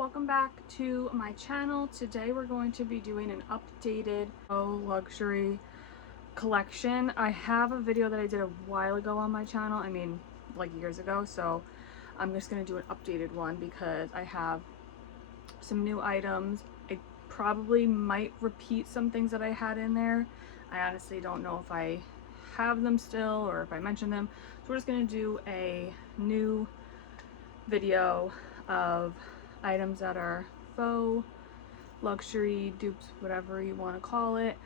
welcome back to my channel. Today we're going to be doing an updated Faux-Luxury collection. I have a video that I did a while ago on my channel, I mean like years ago, so I'm just going to do an updated one because I have some new items. I probably might repeat some things that I had in there. I honestly don't know if I have them still or if I mentioned them, so we're just going to do a new video of items that are faux luxury, dupes, whatever you want to call it.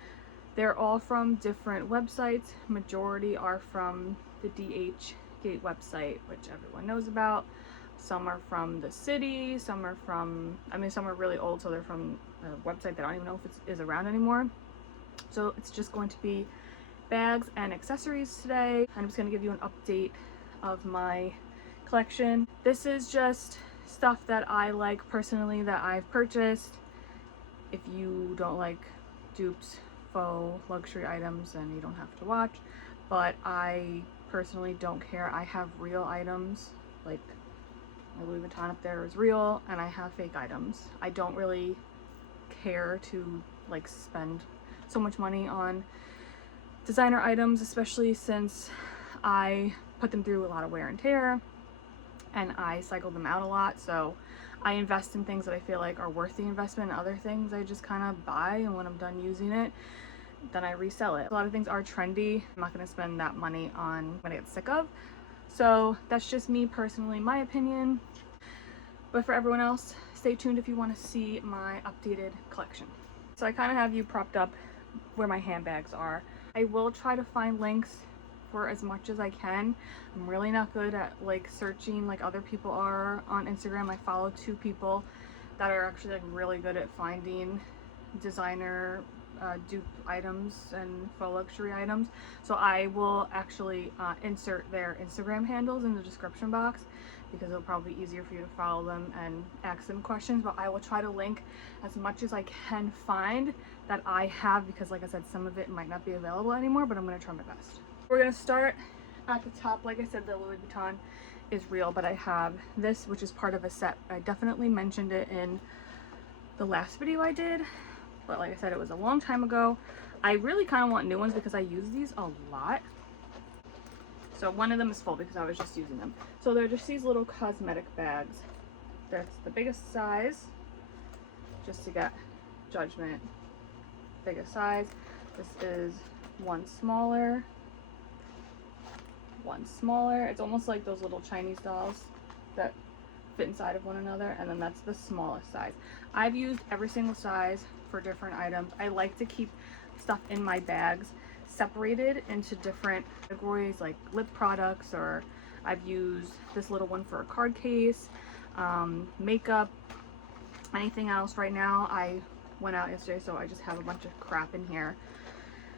They're all from different websites. Majority are from the DH Gate website, which everyone knows about. Some are from the city, some are from, some are really old, so they're from a website that I don't even know if it is around anymore. So it's just going to be bags and accessories today. I'm just going to give you an update of my collection. This is just stuff that I like personally that I've purchased. If you don't like dupes, faux luxury items, then you don't have to watch, but I personally don't care. I have real items, like my Louis Vuitton up there is real, and I have fake items. I don't really care to like spend so much money on designer items, especially since I put them through a lot of wear and tear and I cycle them out a lot. So I invest in things that I feel like are worth the investment, and other things I just kind of buy, and when I'm done using it, then I resell it. A lot of things are trendy. I'm not going to spend that money on when I get sick of. So that's just me personally, my opinion. But for everyone else, stay tuned if you want to see my updated collection. So I kind of have you propped up where my handbags are. I will try to find links for as much as I can. I'm really not good at like searching like other people are on Instagram. I follow two people that are actually like really good at finding designer dupe items and faux luxury items. So I will actually insert their Instagram handles in the description box because it'll probably be easier for you to follow them and ask them questions. But I will try to link as much as I can find that I have, because like I said, some of it might not be available anymore, but I'm going to try my best. We're going to start at the top. Like I said, the Louis Vuitton is real, but I have this, which is part of a set. I definitely mentioned it in the last video I did, but like I said, it was a long time ago. I really kind of want new ones because I use these a lot. So one of them is full because I was just using them. So they're just these little cosmetic bags. That's the biggest size, just to get judgment. Biggest size. This is one smaller. One smaller. It's almost like those little Chinese dolls that fit inside of one another, and then that's the smallest size. I've used every single size for different items. I like to keep stuff in my bags separated into different categories, like lip products, or I've used this little one for a card case, makeup, anything else. Right now I went out yesterday, so I just have a bunch of crap in here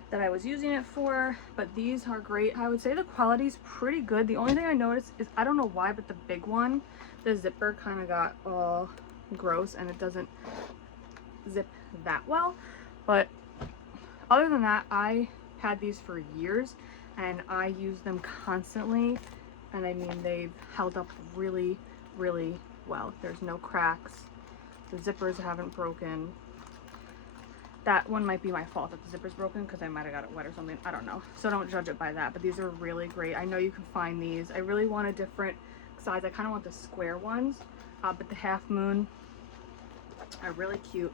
that I was using it for, but these are great. I would say the quality's pretty good. The only thing I noticed is, I don't know why, but the big one, the zipper kind of got all gross and it doesn't zip that well. But other than that, I had these for years and I use them constantly, and I mean, they've held up really, really well. There's no cracks. The zippers haven't broken. That one might be my fault that the zipper's broken because I might have got it wet or something. I don't know. So don't judge it by that. But these are really great. I know you can find these. I really want a different size. I kind of want the square ones. But the half moon are really cute.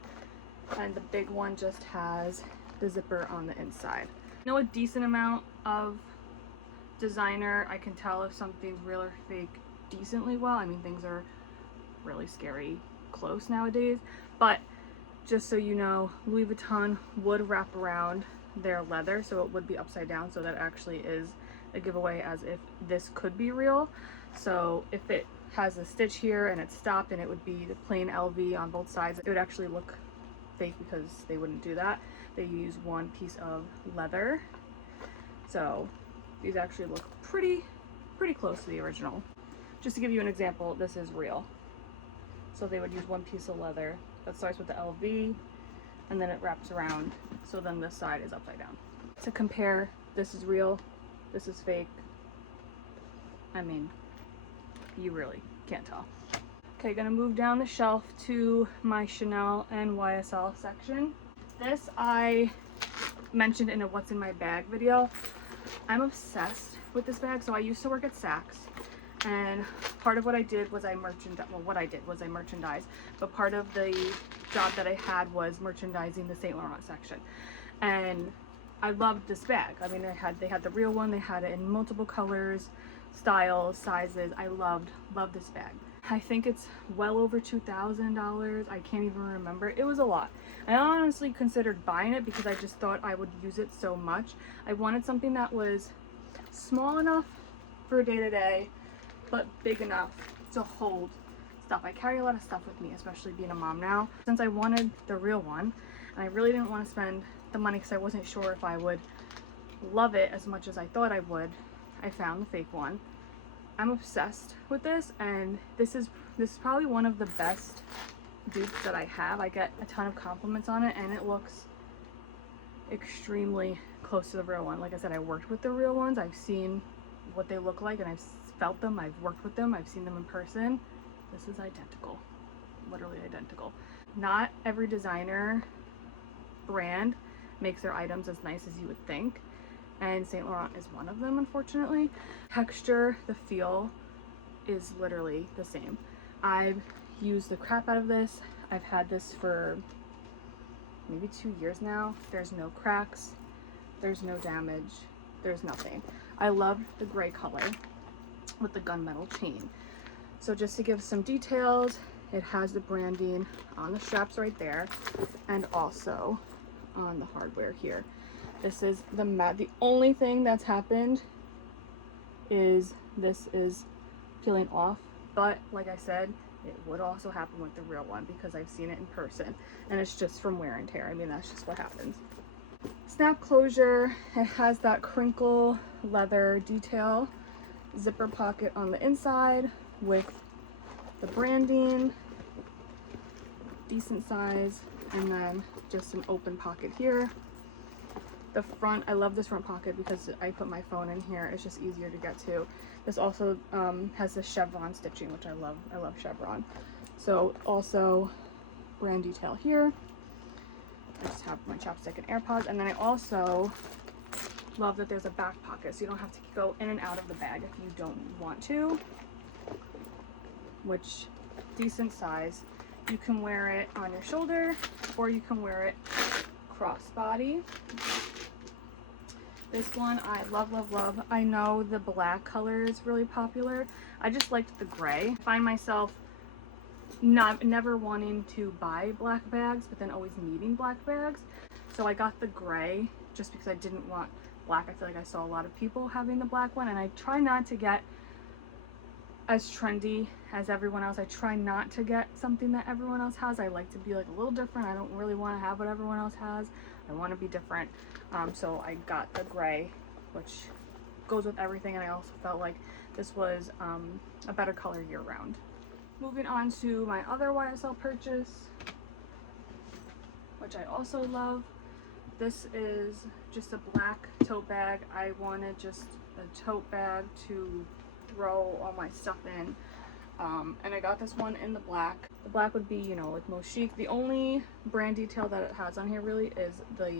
And the big one just has the zipper on the inside. I know a decent amount of designer. I can tell if something's real or fake decently well. I mean, things are really scary close nowadays. But just so you know, Louis Vuitton would wrap around their leather, so it would be upside down, so that actually is a giveaway as if this could be real. So if it has a stitch here and it's stopped and it would be the plain LV on both sides, it would actually look fake because they wouldn't do that. They use one piece of leather. So these actually look pretty close to the original. Just to give you an example, this is real. So they would use one piece of leather that starts with the LV and then it wraps around, so then this side is upside down. To compare, this is real, this is fake. I mean, you really can't tell. Okay, gonna move down the shelf to my Chanel and YSL section. This I mentioned in a what's in my bag video. I'm obsessed with this bag. So I used to work at Saks, and part of what I did was I merchandise, but part of the job that I had was merchandising the Saint Laurent section. And I loved this bag. I mean, they had the real one, they had it in multiple colors, styles, sizes. I loved this bag. I think it's well over $2,000. I can't even remember. It was a lot. I honestly considered buying it because I just thought I would use it so much. I wanted something that was small enough for day to day, but big enough to hold stuff. I carry a lot of stuff with me, especially being a mom now. Since I wanted the real one, and I really didn't want to spend the money because I wasn't sure if I would love it as much as I thought I would, I found the fake one. I'm obsessed with this, and this is probably one of the best dupes that I have. I get a ton of compliments on it, and it looks extremely close to the real one. Like I said, I worked with the real ones. I've seen what they look like, and I've felt them. I've worked with them. I've seen them in person. This is identical, literally identical. Not every designer brand makes their items as nice as you would think, and Saint Laurent is one of them, unfortunately. Texture, the feel is literally the same. I've used the crap out of this. I've had this for maybe 2 years now. There's no cracks, there's no damage, there's nothing. I love the gray color with the gunmetal chain. So just to give some details, it has the branding on the straps right there, and also on the hardware here. This is the matte. The only thing that's happened is this is peeling off, but like I said, it would also happen with the real one because I've seen it in person, and it's just from wear and tear. I mean, that's just what happens. Snap closure. It has that crinkle leather detail, zipper pocket on the inside with the branding, decent size, and then just an open pocket here. The front, I love this front pocket because I put my phone in here. It's just easier to get to. This also has the chevron stitching, which I love. I love chevron. So also brand detail here. I just have my chapstick and AirPods, and then I also love that there's a back pocket, so you don't have to go in and out of the bag if you don't want to, which decent size. You can wear it on your shoulder, or you can wear it crossbody. This one I love, love, love. I know the black color is really popular. I just liked the gray. I find myself never wanting to buy black bags, but then always needing black bags. So I got the gray just because I didn't want black. I feel like I saw a lot of people having the black one, and I try not to get as trendy as everyone else. I try not to get something that everyone else has. I like to be like a little different. I don't really want to have what everyone else has. I want to be different. So I got the gray, which goes with everything, and I also felt like this was a better color year round. Moving on to my other YSL purchase, which I also love. This is just a black tote bag. I wanted just a tote bag to throw all my stuff in, and I got this one in the black. The black would be, you know, like most chic. The only brand detail that it has on here really is the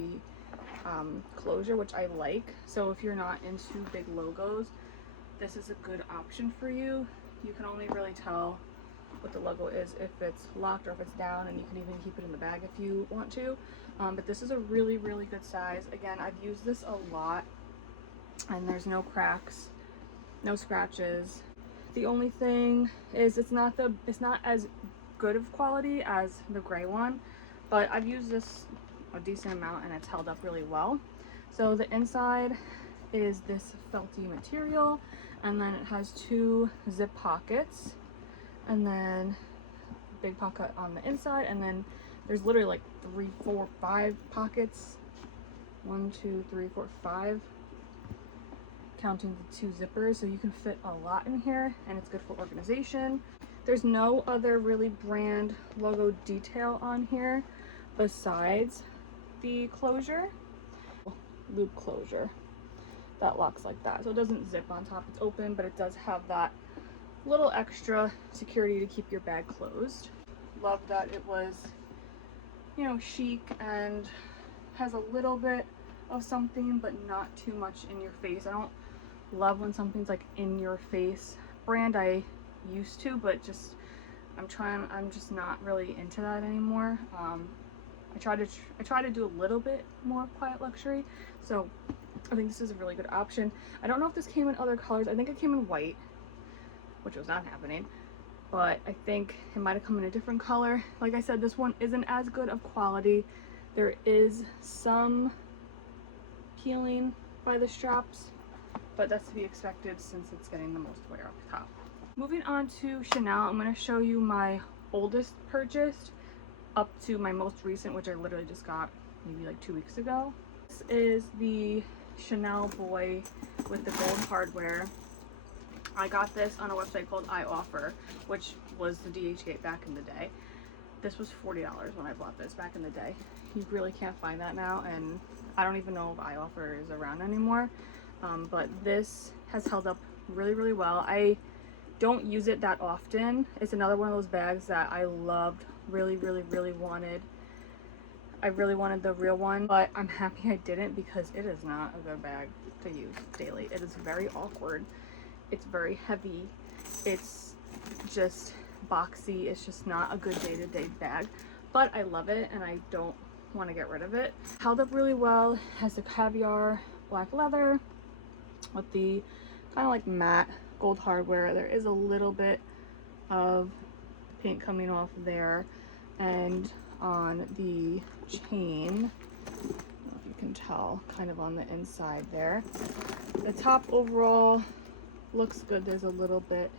closure, which I like. So if you're not into big logos, this is a good option for you. You can only really tell what the logo is if it's locked or if it's down, and you can even keep it in the bag if you want to. But this is a really, really good size. Again, I've used this a lot, and there's no cracks, no scratches. The only thing is it's not as good of quality as the gray one, but I've used this a decent amount and it's held up really well. So the inside is this felty material, and then it has 2 zip pockets, and then big pocket on the inside, and then there's literally like 3, 4, 5 pockets. 1, 2, 3, 4, 5, counting the 2 zippers, so you can fit a lot in here, and it's good for organization. There's no other really brand logo detail on here besides the closure, loop closure that locks like that, so it doesn't zip on top. It's open, but it does have that little extra security to keep your bag closed. Love that it was, you know, chic and has a little bit of something but not too much in your face. I don't love when something's like in your face. Brand I used to, but just I'm just not really into that anymore. I try to do a little bit more quiet luxury, so I think this is a really good option. I don't know if this came in other colors. I think it came in white, which was not happening, but I think it might have come in a different color. Like I said, this one isn't as good of quality. There is some peeling by the straps, but that's to be expected since it's getting the most wear up top. Moving on to Chanel, I'm going to show you my oldest purchase up to my most recent, which I literally just got maybe like 2 weeks ago. This is the Chanel boy with the gold hardware. I got this on a website called iOffer, which was the DHgate back in the day. This was $40 when I bought this back in the day. You really can't find that now, and I don't even know if iOffer is around anymore. But this has held up really, really well. I don't use it that often. It's another one of those bags that I loved, really, really, really wanted. I really wanted the real one, but I'm happy I didn't because it is not a good bag to use daily. It is very awkward. It's very heavy. It's just boxy. It's just not a good day-to-day bag, but I love it and I don't want to get rid of it. Held up really well. Has the caviar black leather with the kind of like matte gold hardware. There is a little bit of paint coming off there, and on the chain, I don't know if you can tell, kind of on the inside there. The top overall looks good. There's a little bit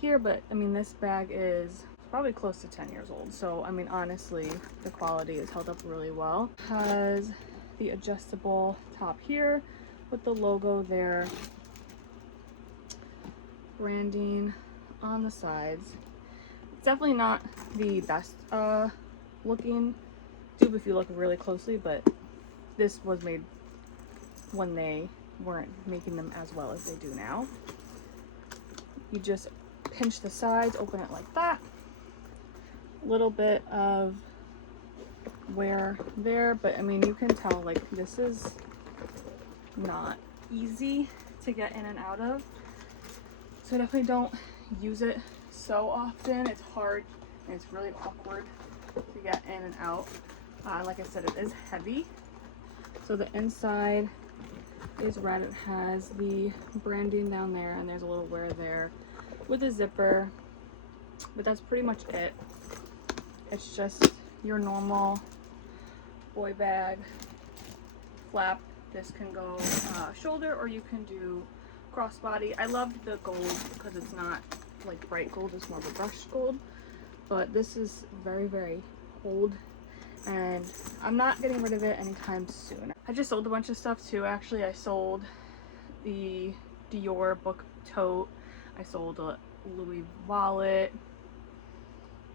here, but I mean, this bag is probably close to 10 years old, so I mean, honestly, the quality is held up really well. Has the adjustable top here with the logo there, branding on the sides. It's definitely not the best looking tube if you look really closely, but this was made when they weren't making them as well as they do now. You just pinch the sides, open it like that. A little bit of wear there, but I mean, you can tell like this is not easy to get in and out of. So I definitely don't use it so often. It's hard and it's really awkward to get in and out. Like I said, it is heavy. So the inside is red. It has the branding down there, and there's a little wear there with a zipper, but that's pretty much it. It's just your normal boy bag flap. This can go shoulder, or you can do crossbody. I loved the gold because it's not like bright gold, it's more of a brushed gold, but this is very, very old and I'm not getting rid of it anytime soon. I just sold a bunch of stuff too. Actually, I sold the Dior book tote, I sold a Louis wallet,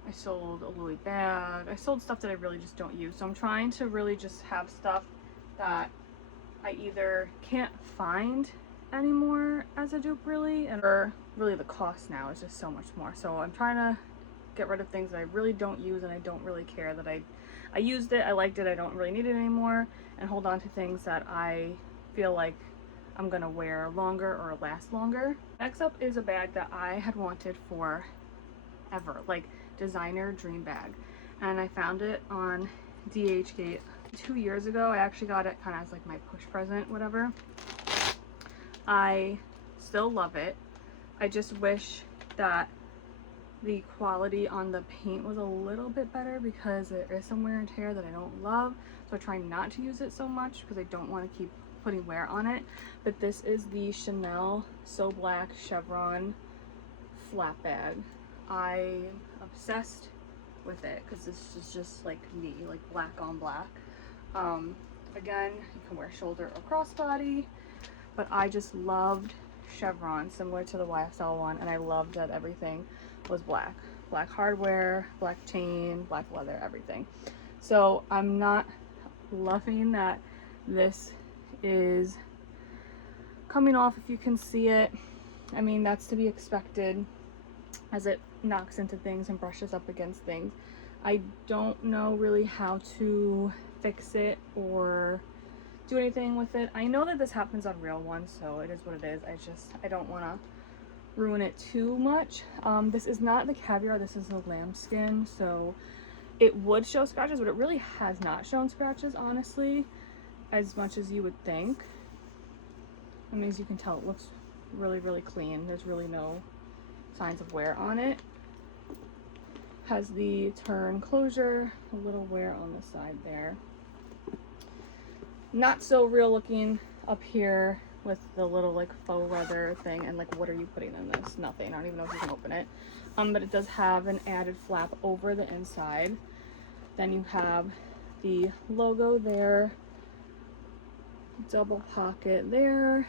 I sold a Louis bag. I sold stuff that I really just don't use, so I'm trying to really just have stuff that I either can't find anymore as a dupe really, or really the cost now is just so much more. So I'm trying to get rid of things that I really don't use and I don't really care that I used it, I liked it, I don't really need it anymore, and hold on to things that I feel like I'm gonna wear longer or last longer. Next up is a bag that I had wanted for ever, like designer dream bag, and I found it on DHgate 2 years ago. I actually got it kind of as like my push present, whatever. I still love it. I just wish that the quality on the paint was a little bit better because there is some wear and tear that I don't love. So I try not to use it so much because I don't want to keep putting wear on it. But this is the Chanel So Black Chevron flat bag. I'm obsessed with it because this is just like me, like black on black. Again, you can wear shoulder or crossbody, but I just loved chevron similar to the YSL one, and I loved that everything was black. Black hardware, black chain, black leather, everything. So I'm not loving that this is coming off, if you can see it. I mean, that's to be expected. as it knocks into things and brushes up against things. I don't know really how to fix it or do anything with it. I know that this happens on real ones, so it is what it is. I don't want to ruin it too much. This is not the caviar, this is the lambskin, so it would show scratches, but it really has not shown scratches, honestly, as much as you would think. I mean, as you can tell, it looks really, really clean. There's really no signs of wear on it. Has the turn closure, a little wear on the side there. Not so real looking up here with the little like faux leather thing, and like, what are you putting in this? Nothing. I don't even know if you can open it. But it does have an added flap over the inside. Then you have the logo there, double pocket there,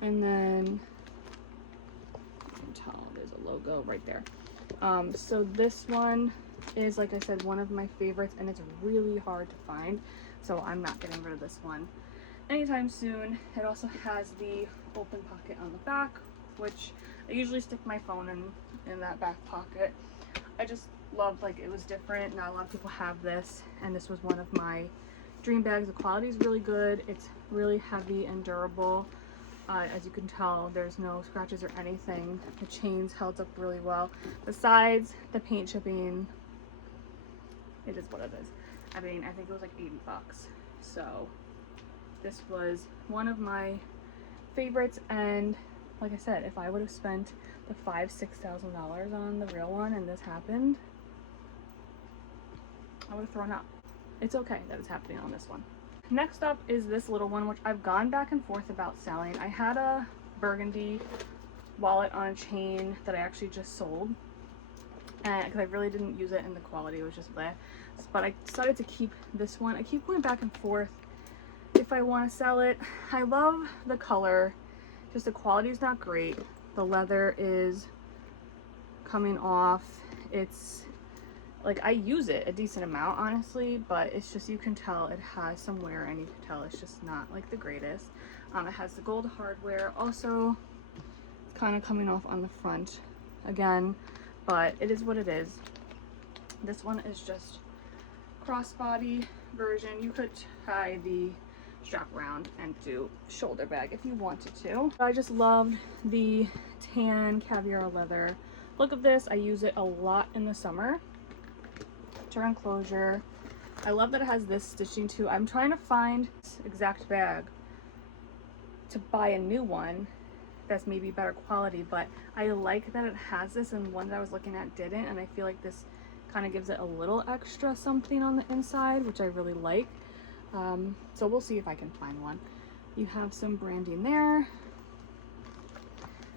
and then you can tell there's a logo right there. So this one is, like I said, one of my favorites, and it's really hard to find, so I'm not getting rid of this one anytime soon. It also has the open pocket on the back, which I usually stick my phone in that back pocket. I just loved, like, it was different. Not a lot of people have this, and this was one of my dream bags. The quality is really good. It's really heavy and durable. As you can tell, there's no scratches or anything. The chains held up really well. Besides the paint chipping, it is what it is. I mean, I think it was like 80 bucks. So this was one of my favorites, and like I said, if I would have spent the $5,000–6,000 on the real one and this happened, I would have thrown up. It's okay that it's happening on this one. Next up is this little one, which I've gone back and forth about selling. I had a burgundy wallet on a chain that I actually just sold, and because I really didn't use it and the quality was just bleh. But I decided to keep this one. I keep going back and forth if I want to sell it. I love the color, just the quality is not great. The leather is coming off. It's like, I use it a decent amount, honestly, but it's just, you can tell it has some wear, and you can tell it's just not like the greatest. It has the gold hardware. Also, it's kind of coming off on the front again, but it is what it is. This one is just crossbody version. You could tie the strap around and do shoulder bag if you wanted to. I just loved the tan caviar leather look of this. I use it a lot in the summer. Turn closure. I love that it has this stitching too. I'm trying to find this exact bag to buy a new one that's maybe better quality, but I like that it has this, and one that I was looking at didn't, and I feel like this kind of gives it a little extra something on the inside, which I really like. So we'll see if I can find one. You have some branding there, and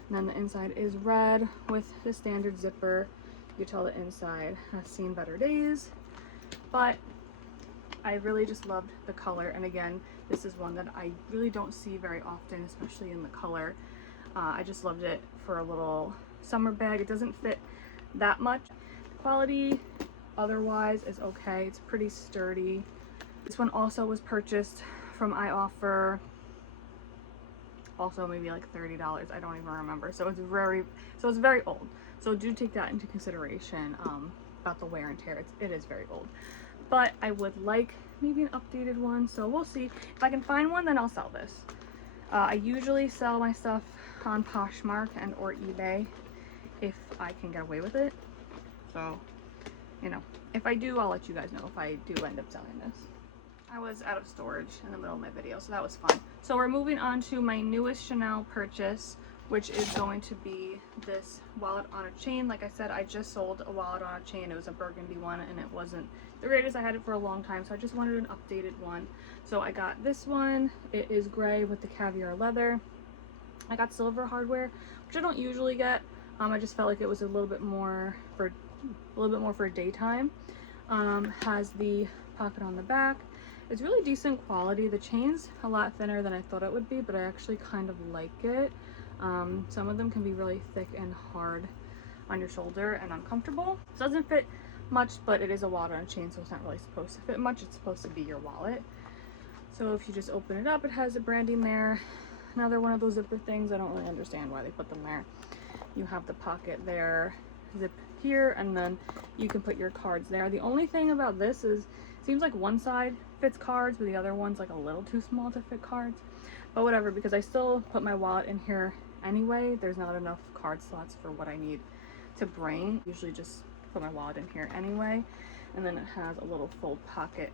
then the inside is red with the standard zipper. You can tell the inside has seen better days, but I really just loved the color. And again, this is one that I really don't see very often, especially in the color. I just loved it for a little summer bag. It doesn't fit that much. The quality otherwise is okay. It's pretty sturdy. This one also was purchased from iOffer, also maybe like $30. I don't even remember. So it's very old. So do take that into consideration about the wear and tear. It is very old. But I would like maybe an updated one. So we'll see. If I can find one, then I'll sell this. I usually sell my stuff on Poshmark and or eBay if I can get away with it. So, you know, if I do, I'll let you guys know if I do end up selling this. I was out of storage in the middle of my video, so that was fun. So we're moving on to my newest Chanel purchase, which is going to be this wallet on a chain. Like I said, I just sold a wallet on a chain. It was a burgundy one, and it wasn't the greatest. I had it for a long time, so I just wanted an updated one. So I got this one. It is gray with the caviar leather. I got silver hardware, which I don't usually get. I just felt like it was a little bit more for daytime. Has the pocket on the back. It's really decent quality. The chain's a lot thinner than I thought it would be, but I actually kind of like it. Some of them can be really thick and hard on your shoulder and uncomfortable. It doesn't fit much, but it is a wallet on a chain, so it's not really supposed to fit much. It's supposed to be your wallet. So if you just open it up, it has the branding there. Another one of those zipper things. I don't really understand why they put them there. you have the pocket there, zip here, and then you can put your cards there. The only thing about this is it seems like one side fits cards, but the other one's like a little too small to fit cards. But whatever, because I still put my wallet in here anyway. There's not enough card slots for what I need to bring. Usually just put my wallet in here anyway. And then it has a little fold pocket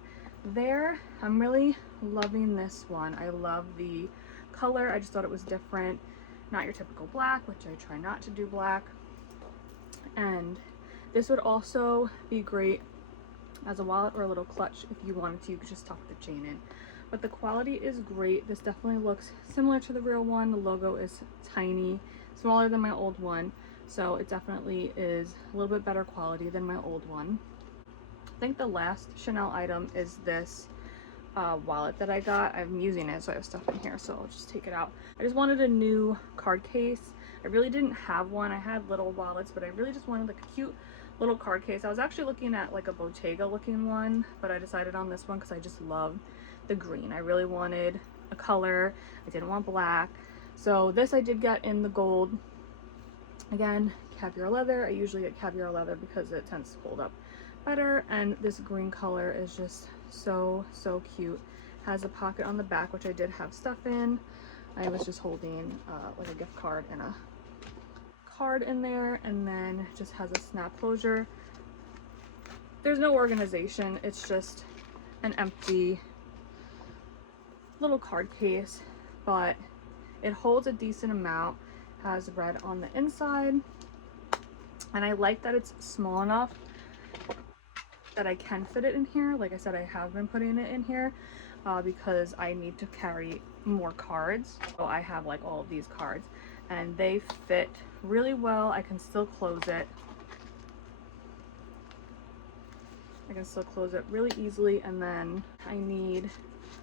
there. I'm really loving this one. I love the color. I just thought it was different. Not your typical black, which I try not to do black. And this would also be great as a wallet or a little clutch. If you wanted to, you could just tuck the chain in. But the quality is great. This definitely looks similar to the real one. The logo is tiny, smaller than my old one. So it definitely is a little bit better quality than my old one. I think the last Chanel item is this wallet that I got. I'm using it, so I have stuff in here, so I'll just take it out. I just wanted a new card case. I really didn't have one. I had little wallets, but I really just wanted like a cute little card case. I was actually looking at like a Bottega looking one, but I decided on this one because I just love the green. I really wanted a color. I didn't want black. So this I did get in the gold. Again, caviar leather. I usually get caviar leather because it tends to hold up better, and this green color is just so cute. Has a pocket on the back, which I did have stuff in. I was just holding like a gift card and a card in there, and then it just has a snap closure. There's no organization, it's just an empty little card case, but it holds a decent amount. Has red on the inside, and I like that it's small enough that I can fit it in here. Like I said, I have been putting it in here because I need to carry more cards. So I have like all of these cards and they fit really well. I can still close it. I can still close it really easily, and then I need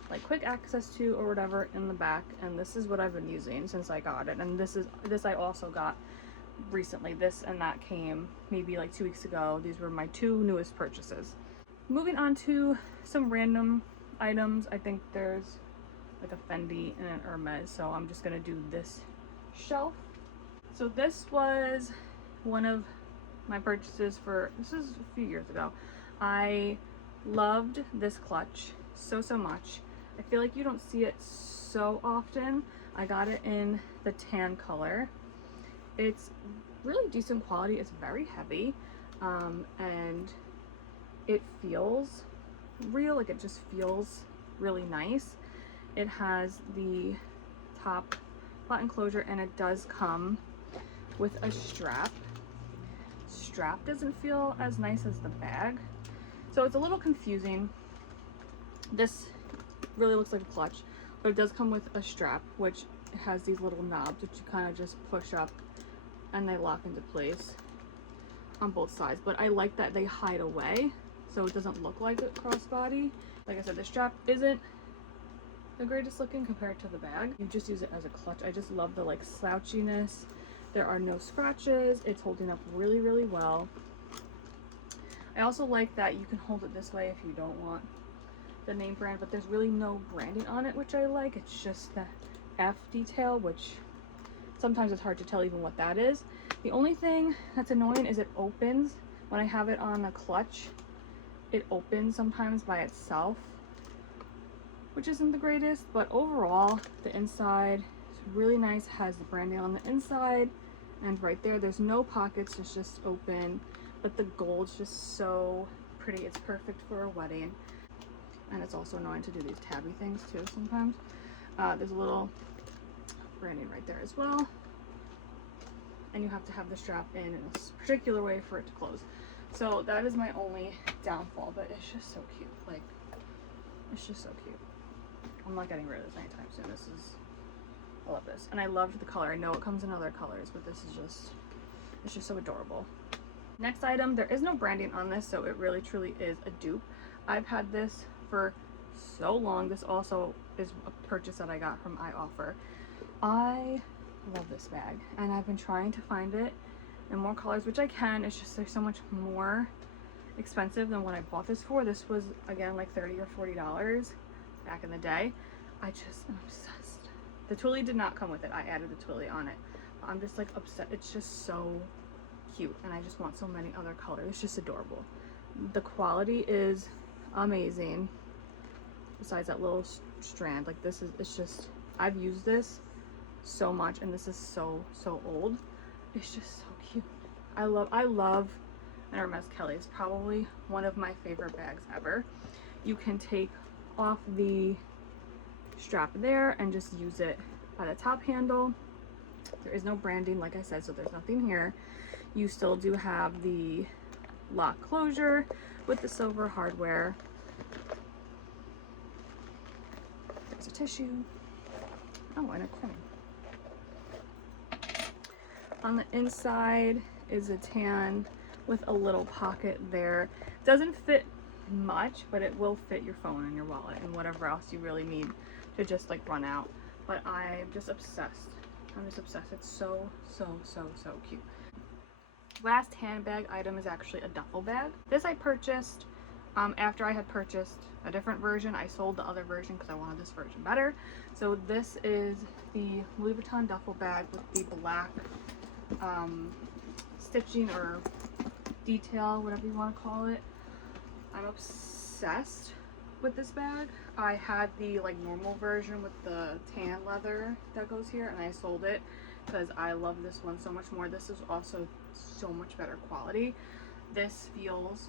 like quick access to or whatever in the back, and this is what I've been using since I got it. And this I also got recently. This and that came maybe like 2 weeks ago. These were my two newest purchases. Moving on to some random items. I think there's like a Fendi and an Hermes, so I'm just gonna do this shelf. So this was one of my purchases for, this is a few years ago. I loved this clutch so much. I feel like you don't see it so often. I got it in the tan color. It's really decent quality. It's very heavy, and it feels real. Like, it just feels really nice. It has the top button closure, and it does come with a strap. Strap doesn't feel as nice as the bag, so it's a little confusing. This really looks like a clutch, but it does come with a strap, which has these little knobs which you kind of just push up and they lock into place on both sides. But I like that they hide away so it doesn't look like a crossbody. Like I said, the strap isn't the greatest looking compared to the bag. You just use it as a clutch. I just love the like slouchiness. There are no scratches. It's holding up really well. I also like that you can hold it this way if you don't want the name brand, but there's really no branding on it, which I like. It's just the F detail, which sometimes it's hard to tell even what that is. The only thing that's annoying is it opens. When I have it on a clutch, it opens sometimes by itself, which isn't the greatest. But overall, the inside is really nice. It has the branding on the inside, and right there's no pockets, it's just open. But the gold's just so pretty. It's perfect for a wedding. And it's also annoying to do these tabby things too sometimes. There's a little branding right there as well. And you have to have the strap in a particular way for it to close. So that is my only downfall, but it's just so cute. Like, it's just so cute. I'm not getting rid of this anytime soon. I love this. And I loved the color. I know it comes in other colors, but this is just, it's just so adorable. Next item, there is no branding on this, so it really truly is a dupe. I've had this for so long. This also is a purchase that I got from iOffer. I love this bag, and I've been trying to find it in more colors, which I can. It's just they're so much more expensive than what I bought this for. This was again like $30 or $40 back in the day. I just am obsessed. The twilly did not come with it. I added the twilly on it. I'm just like upset. It's just so cute, and I just want so many other colors. It's just adorable. The quality is amazing. Besides that little strand, like this is, it's just, I've used this so much, and this is so old. It's just so cute. I love an Hermes Kelly. It's probably one of my favorite bags ever. You can take off the strap there and just use it by the top handle. There is no branding, like I said, so there's nothing here. You still do have the lock closure with the silver hardware. There's a tissue. Oh, and a coin. On the inside is a tan with a little pocket there. Doesn't fit much, but it will fit your phone and your wallet and whatever else you really need to just like run out. But I'm just obsessed. I'm just obsessed. It's so cute. Last handbag item is actually a duffel bag. This I purchased after I had purchased a different version. I sold the other version because I wanted this version better. So this is the Louis Vuitton duffel bag with the black stitching or detail, whatever you want to call it. I'm obsessed with this bag. I had the like normal version with the tan leather that goes here, and I sold it because I love this one so much more. This is also so much better quality. This feels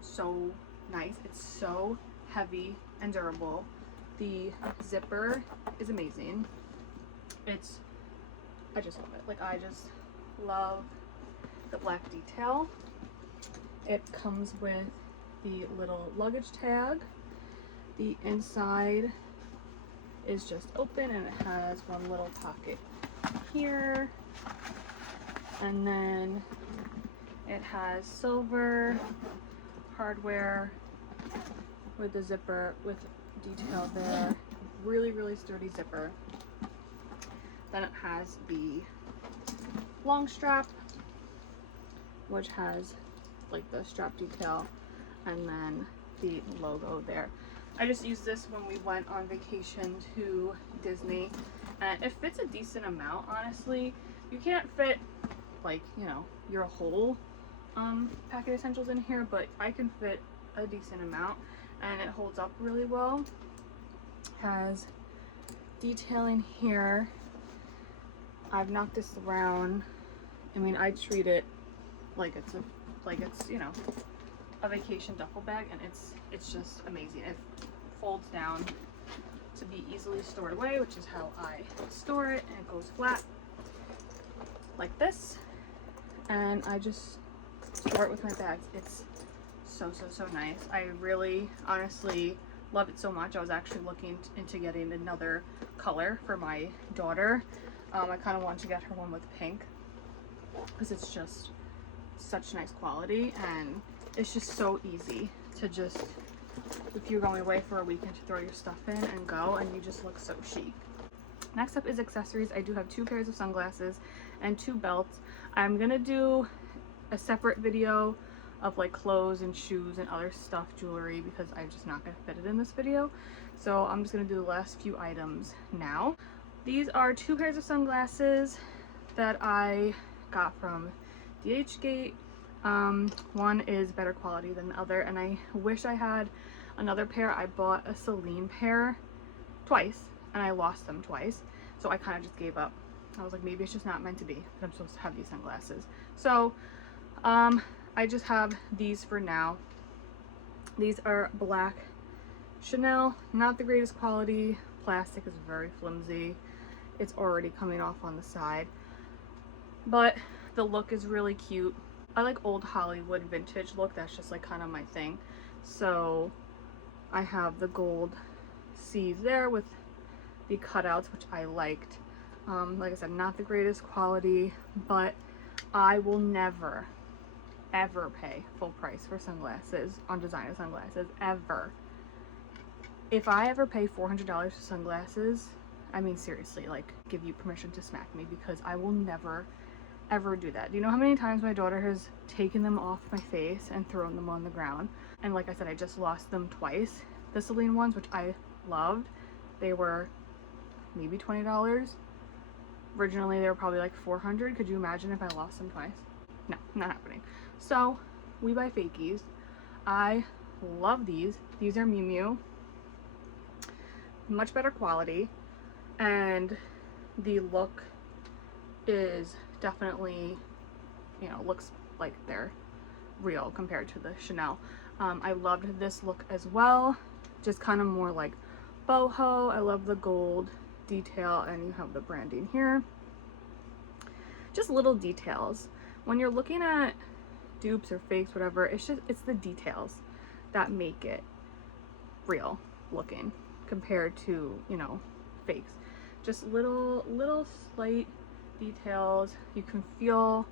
so nice. It's so heavy and durable. The zipper is amazing. I just love it. Like, I just love the black detail. It comes with the little luggage tag. The inside is just open, and it has one little pocket here, and then it has silver hardware with the zipper with detail there. Really sturdy zipper. Then it has the long strap, which has like the strap detail, and then the logo there. I just used this when we went on vacation to Disney, and it fits a decent amount, honestly. You can't fit, like, you know, your whole packet essentials in here, but I can fit a decent amount, and it holds up really well. Has detailing here. I've knocked this around. I mean, I treat it like it's you know, a vacation duffel bag, and it's just amazing. It folds down to be easily stored away, which is how I store it, and it goes flat like this, and I just store it with my bags. It's so nice. I really honestly love it so much. I was actually looking into getting another color for my daughter. I kind of want to get her one with pink because it's just such nice quality, and it's just so easy to just, if you're going away for a weekend, to throw your stuff in and go, and you just look so chic. Next up is accessories. I do have 2 pairs of sunglasses and 2 belts. I'm gonna do a separate video of like clothes and shoes and other stuff, jewelry, because I'm just not gonna fit it in this video. So I'm just gonna do the last few items now. These are 2 pairs of sunglasses that I got from DHgate. One is better quality than the other, and I wish I had another pair. I bought a Celine pair twice, and I lost them twice, so I kind of just gave up. I was like, maybe it's just not meant to be that I'm supposed to have these sunglasses. So I just have these for now. These are black Chanel, not the greatest quality. Plastic is very flimsy. It's already coming off on the side, but the look is really cute. I like old Hollywood vintage look. That's just like kind of my thing. So I have the gold C's there with the cutouts, which I liked. Like I said, not the greatest quality, but I will never ever pay full price for sunglasses on designer sunglasses, ever. If I ever pay $400 for sunglasses, I mean, seriously, like, give you permission to smack me, because I will never ever do that. Do you know how many times my daughter has taken them off my face and thrown them on the ground? And like I said, I just lost them twice. The Celine ones, which I loved, they were maybe $20. Originally they were probably like 400. Could you imagine if I lost them twice? No, not happening. So we buy fakies. I love these. These are Miu Miu. Much better quality, and the look is definitely, you know, looks like they're real compared to the Chanel. I loved this look as well, just kind of more like boho. I love the gold detail, and you have the branding here. Just little details. When you're looking at dupes or fakes, whatever, it's the details that make it real looking compared to, you know, fakes. Just little slight details. You can feel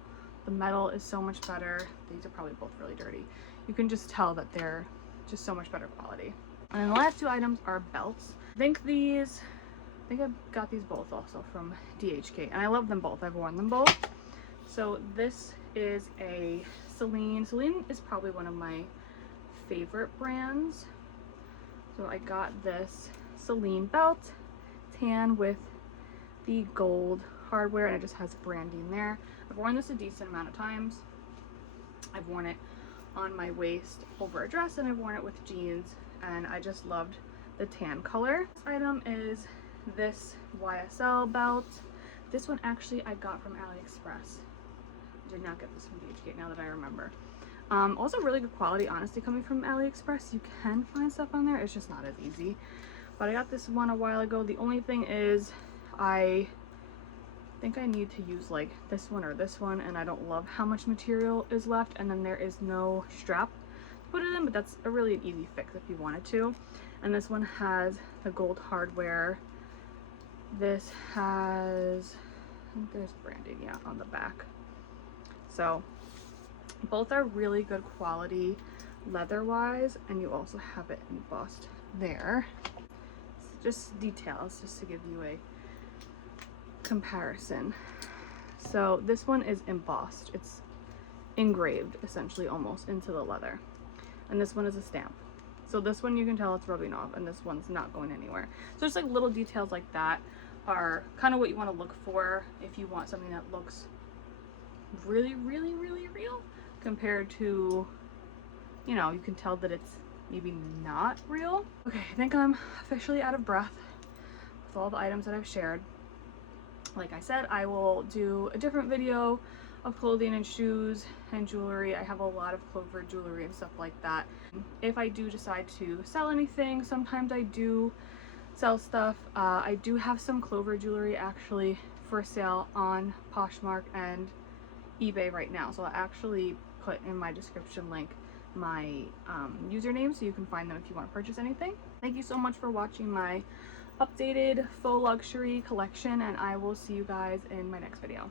the metal is so much better. These are probably both really dirty. You can just tell that they're just so much better quality. And then the last two items are belts. I think I got these both also from DHK, and I love them both. I've worn them both. So this is a Celine. Celine is probably one of my favorite brands. So I got this Celine belt, tan with the gold hardware, and it just has branding there. I've worn this a decent amount of times. I've worn it on my waist over a dress, and I've worn it with jeans, and I just loved the tan color. This item is this YSL belt. This one actually I got from AliExpress. I did not get this from DHK, now that I remember. Also really good quality, honestly, coming from AliExpress. You can find stuff on there, it's just not as easy. But I got this one a while ago. The only thing is I think I need to use like this one or this one, and I don't love how much material is left, and then there is no strap to put it in, but that's a really easy fix if you wanted to. And this one has the gold hardware. This has, I think there's branding, yeah, on the back. So both are really good quality leather wise, and you also have it embossed there. So just details, just to give you a comparison. So this one is embossed, it's engraved essentially almost into the leather, and this one is a stamp. So this one you can tell it's rubbing off, and this one's not going anywhere. So just like little details like that are kind of what you want to look for if you want something that looks really real compared to, you know, you can tell that it's maybe not real. Okay, I think I'm officially out of breath with all the items that I've shared. Like I said, I will do a different video of clothing and shoes and jewelry. I have a lot of Clover jewelry and stuff like that. If I do decide to sell anything, sometimes I do sell stuff. I do have some Clover jewelry actually for sale on Poshmark and eBay right now, so I'll actually put in my description link my username so you can find them if you want to purchase anything. Thank you so much for watching my updated faux luxury collection, and I will see you guys in my next video.